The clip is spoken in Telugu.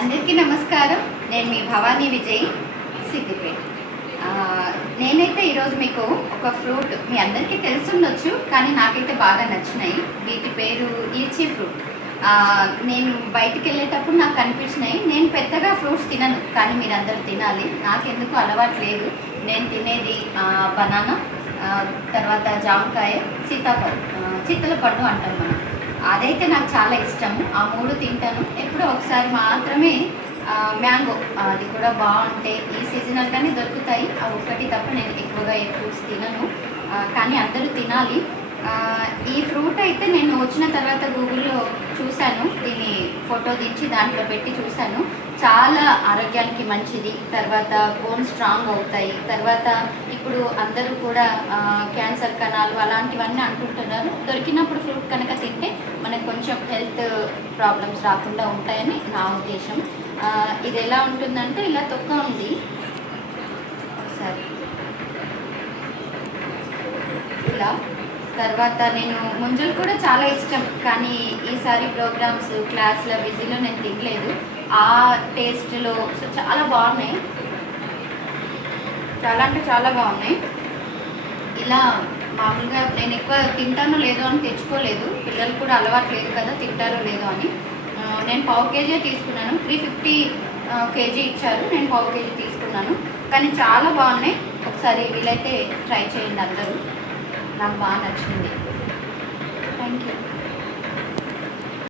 అందరికీ నమస్కారం. నేను మీ భవానీ విజయ్, సిద్దిపేట. నేనైతే ఈరోజు మీకు ఒక ఫ్రూట్ మీ అందరికీ తెలుసుండొచ్చు, కానీ నాకైతే బాగా నచ్చినాయి. వీటి పేరు లీచీ ఫ్రూట్. నేను బయటికి వెళ్ళేటప్పుడు నాకు కనిపించినాయి. నేను పెద్దగా ఫ్రూట్స్ తినను, కానీ మీరందరూ తినాలి. నాకెందుకు అలవాటు లేదు. నేను తినేది బనానా, తర్వాత జామకాయ, సీతాఫలం, చిత్తల పండు అంటాం మనం. అదైతే నాకు చాలా ఇష్టము. ఆ మూడు తింటాను. ఎప్పుడో ఒకసారి మాత్రమే మ్యాంగో, అది కూడా బాగుంటే ఈ సీజనల్గానే దొరుకుతాయి. అవి ఒక్కటి తప్ప నేను ఎక్కువగా ఏ ఫ్రూట్స్ తినను, కానీ అందరూ తినాలి. ఈ ఫ్రూట్ అయితే నేను వచ్చిన తర్వాత గూగుల్లో చూశాను, దీన్ని ఫోటో దించి దాంట్లో పెట్టి చూశాను. చాలా ఆరోగ్యానికి మంచిది, తర్వాత బోన్ స్ట్రాంగ్ అవుతాయి. తర్వాత ఇప్పుడు అందరూ కూడా క్యాన్సర్ కణాలు అలాంటివన్నీ అంటుంటున్నారు. దొరికినప్పుడు ఫ్రూట్ కనుక తింటే మనకు కొంచెం హెల్త్ ప్రాబ్లమ్స్ రాకుండా ఉంటాయని నా ఉద్దేశం. ఇది ఎలా ఉంటుందంటే ఇలా తొక్క ఉంది, ఒకసారి ఇలా. తర్వాత నేను ముంజలు కూడా చాలా ఇష్టం, కానీ ఈసారి ప్రోగ్రామ్స్ క్లాస్ల బిజీలో నేను తినలేదు. ఆ టేస్ట్లో చాలా బాగున్నాయి, చాలా అంటే చాలా బాగున్నాయి. ఇలా మామూలుగా నేను ఎక్కువ తింటానో లేదో అని తెచ్చుకోలేదు, పిల్లలు కూడా అలవాటు లేదు కదా తింటారో లేదో అని. నేను పావు కేజీ తీసుకున్నాను. 350 కేజీ ఇచ్చారు, నేను పావు కేజీ తీసుకున్నాను. కానీ చాలా బాగున్నాయి. ఒకసారి వీలైతే ట్రై చేయండి అందరూ. నాకు బాగా నచ్చింది. Thank you.